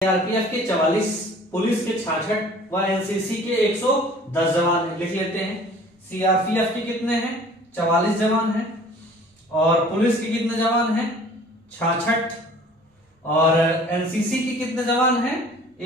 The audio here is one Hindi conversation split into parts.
सीआरपीएफ के 44, पुलिस के 66 व एनसीसी के 110 जवान हैं। लिख लेते हैं। सीआरपीएफ के कितने हैं? 44 जवान हैं। और पुलिस के कितने जवान हैं? 66। और एनसीसी के कितने जवान हैं?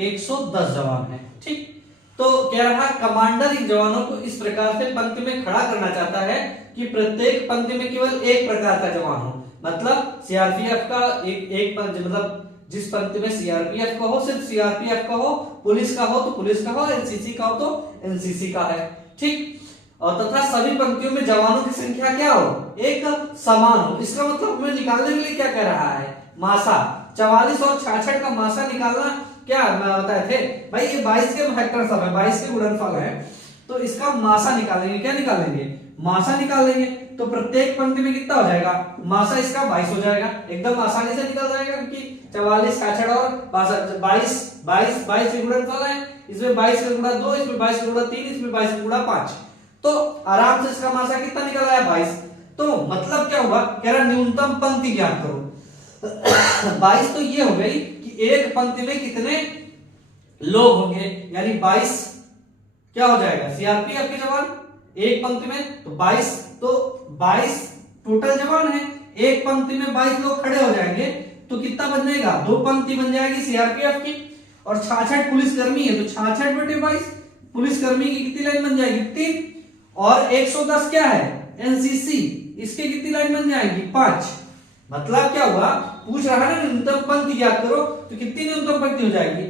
110 जवान हैं। ठीक। तो कह रहा कमांडर इन जवानों को इस प्रकार से पंक्ति में खड़ा करना चाहता है कि प्रत्येक पंक्ति में केवल एक प्रकार का जवान हो। मतलब सीआरपीएफ का एक मतलब जिस पंक्ति में सीआरपीएफ का हो सिर्फ सीआरपीएफ का हो, पुलिस का हो तो पुलिस का हो, एनसीसी का हो तो एनसीसी का है। ठीक। और तथा सभी पंक्तियों में जवानों की संख्या क्या हो? एक समान हो। इसका मतलब हमें निकालने के लिए क्या कह रहा है? मासा। 44 और 66 का मासा निकालना क्या बताए थे भाई? ये 22 के फैक्टर सब है, 22 के गुणनफल है, तो इसका मासा निकालेंगे। क्या निकालेंगे? मासा निकालेंगे। तो प्रत्येक पंक्ति में कितना हो जाएगा? मासा इसका 22 हो जाएगा। एकदम आसानी से निकल जाएगा क्योंकि 44, 66 और 22 के गुणनफल है। इसमें 22 का गुणा 2, इसमें 22 का गुणा 3, इसमें 22 का गुणा 5। तो आराम से इसका मासा कितना निकल आया? 22। तो मतलब क्या हुआ? कह रहा न्यूनतम पंक्ति ज्ञात करो। 22 तो ये हो गई कि एक पंक्ति में कितने लोग होंगे, यानी 22 क्या हो जाएगा? सीआरपीएफ के जवान एक पंक्ति में, तो 22 टोटल जवान है। एक पंक्ति में 22 लोग खड़े हो जाएंगे तो कितना बन जाएगा? दो पंक्ति बन जाएगी सीआरपीएफ की। और 66 पुलिसकर्मी है तो 66 बटे 22 पुलिसकर्मी की कितनी लाइन बन जाएगी? 3। और 110 क्या है? एनसीसी, इसके कितनी लाइन बन जाएगी? 5। मतलब क्या हुआ? पूछ रहा है ना न्यूनतम पंक्ति ज्ञात करो, तो कितनी न्यूनतम पंक्ति हो जाएगी?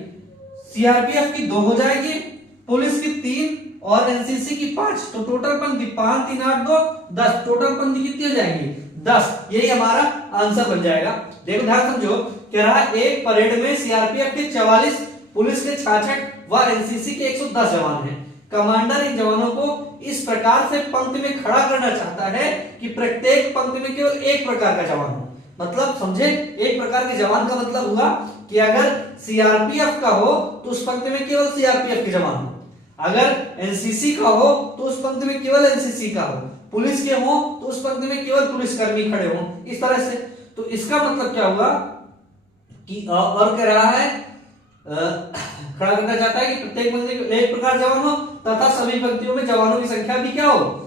सीआरपीएफ की 2 हो जाएगी, पुलिस की 3 और एनसीसी की 5। तो टोटल पंक्ति 5 3 8 2 10। टोटल पंक्ति कितनी हो जाएगी? 10। यही हमारा आंसर बन जाएगा। देखो ध्यान समझो। कह रहा है एक परेड में सीआरपीएफ के 44, पुलिस के 66 व एनसीसी के 110 जवान हैं। कमांडर इन जवानों को इस प्रकार से पंक्ति में खड़ा करना चाहता है कि प्रत्येक पंक्ति में केवल एक प्रकार का जवान हो। मतलब समझे? एक प्रकार के जवान का मतलब हुआ कि अगर सीआरपीएफ का हो तो उस पंक्ति में केवल सीआरपीएफ के जवान हो, अगर एनसीसी का हो तो उस पंक्ति में केवल एनसीसी का हो, पुलिस के हो तो उस पंक्ति में केवल पुलिसकर्मी खड़े हो, इस तरह से। तो इसका मतलब क्या हुआ कि और कह रहा है खड़ा करना चाहता है कि प्रत्येक पंक्ति में एक प्रकार जवान हो तथा सभी पंक्तियों में जवानों की संख्या भी क्या हो?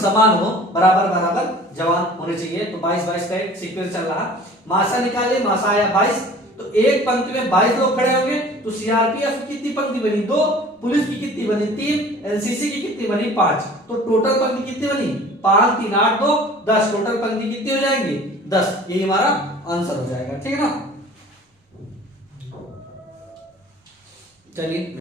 समान हो, बराबर बराबर जवान होने चाहिए। तो 22 का एक सीक्वेंस चल रहा। मासा निकाले, मासा आया 22। तो एक पंक्ति में 22 लोग खड़े होंगे तो सीआरपीएफ की कितनी पंक्ति बनी? 2। पुलिस की कितनी बनी? 3। एनसीसी की कितनी बनी? 5। तो टोटल पंक्ति कितनी बनी? 5 3 8 2 10। टोटल पंक्ति कितनी हो जाएंगी? 10। यही हमारा आंसर हो जाएगा। ठीक है ना? चलिए।